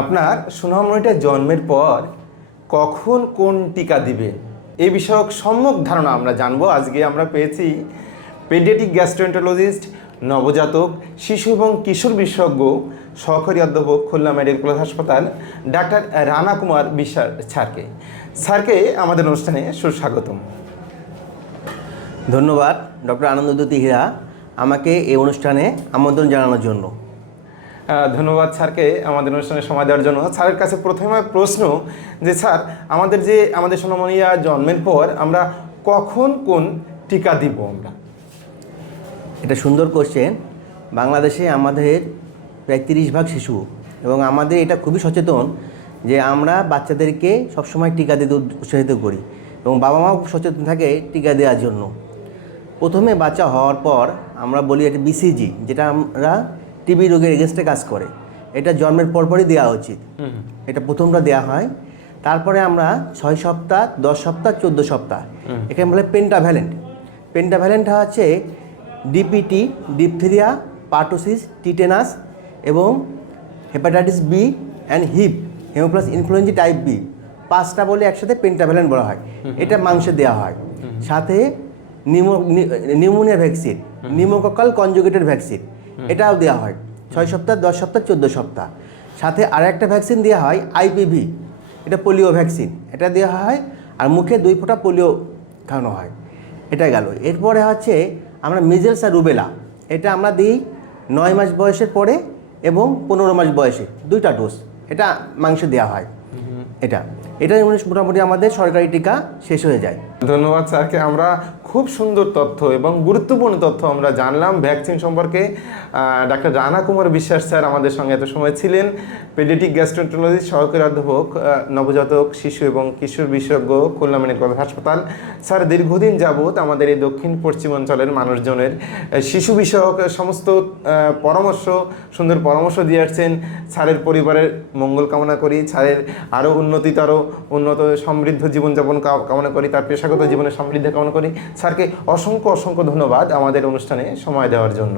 আপনার সুনামণিটা জন্মের পর কখন কোন টিকা দিবে? এই বিষয়ক সম্যক ধারণা আমরা জানব। আজকে আমরা পেয়েছি পেডিয়াটিক গ্যাস্ট্রোএন্টোলজিস্ট, নবজাতক, শিশু এবং কিশোর বিশেষজ্ঞ, সহকারী অধ্যাপক, খুলনা মেডিকেল কলেজ হাসপাতাল, ডাক্তার রানা কুমার বিশ্বাস স্যারকে। স্যারকে আমাদের অনুষ্ঠানে সুস্বাগতম। ধন্যবাদ, ডক্টর আনন্দ আনন্দজ্যোতি হীরা, আমাকে এই অনুষ্ঠানে আমন্ত্রণ জানানোর জন্য। ধন্যবাদ স্যারকে আমাদের অনুষ্ঠানে সময় দেওয়ার জন্য। স্যারের কাছে প্রথমে প্রশ্ন যে, স্যার, আমাদের যে, আমাদের সোনামণিয়া জন্মের পর আমরা কখন কোন টিকা দিব আমরা? এটা সুন্দর কোশ্চেন বাংলাদেশে আমাদের প্রায় তিরিশ ভাগ শিশু এবং আমাদের এটা খুবই সচেতন যে, আমরা বাচ্চাদেরকে সবসময় টিকা দিতে উৎসাহিত করি এবং বাবা মাও খুব সচেতন থাকে টিকা দেওয়ার জন্য। প্রথমে বাচ্চা হওয়ার পর আমরা বলি এটা বিসিজি যেটা আমরা টিবি রোগের এগেনস্টে কাজ করে। এটা জন্মের পরপরই দেওয়া উচিত। এটা প্রথমটা দেওয়া হয়। তারপরে আমরা ছয় সপ্তাহ দশ সপ্তাহ চোদ্দ সপ্তাহ। এখানে বলে পেন্টাভ্যালেন্ট পেন্টাভ্যালেন্ট হচ্ছে ডিপিটি ডিপথেরিয়া পার্টোসিস টিটেনাস এবং hepatitis B and Hib haemophilus influenzae type B পাঁচটা বলে একসাথে পেন্টাভ্যালেন্ট বলা হয়। এটা মাংসে দেওয়া হয়। সাথে pneumonia vaccine pneumococcal conjugated vaccine এটাও দেওয়া হয়। ছয় সপ্তাহ দশ সপ্তাহ চোদ্দ সপ্তাহ। সাথে আর একটা ভ্যাকসিন দেওয়া হয় আইপিভি এটা পোলিও ভ্যাকসিন এটা দেওয়া হয় আর মুখে দুই ফোঁটা পোলিও খাওয়ানো হয়। এটা গেল। এরপরে হচ্ছে আমরা মিজেলস আর রুবেলা এটা আমরা দিই নয় মাস বয়সের পরে এবং পনেরো মাস বয়সে। দুইটা ডোজ এটা মাংস দেওয়া হয়। এটা। এটা মোটামুটি আমাদের সরকারি টিকা শেষ হয়ে যায়। ধন্যবাদ স্যারকে। আমরা খুব সুন্দর তথ্য এবং গুরুত্বপূর্ণ তথ্য আমরা জানলাম। ভ্যাকসিন সম্পর্কে ডাক্তার রানা কুমার বিশ্বাস স্যার আমাদের সঙ্গে এত সময় ছিলেন। পেডিটিক গ্যাস্ট্রোন্টোলজিস্ট সহকারী অধ্যাপক নবজাতক শিশু এবং কিশোর বিশেষজ্ঞ, খুলনা মেডিকেল হাসপাতাল। স্যার, দীর্ঘদিন যাবৎ আমাদের এই দক্ষিণ পশ্চিম অঞ্চলের মানুষজনের শিশু বিষয়ক সমস্ত পরামর্শ, সুন্দর পরামর্শ দিয়ে আসছেন। স্যারের পরিবারের মঙ্গল কামনা করি। স্যারের আরও উন্নতিতর, উন্নত, সমৃদ্ধ জীবনযাপন কামনা করি। তার পেশাগত জীবনের সমৃদ্ধি কামনা করি। স্যারকে অসংখ্য অসংখ্য ধন্যবাদ আমাদের অনুষ্ঠানে সময় দেওয়ার জন্য।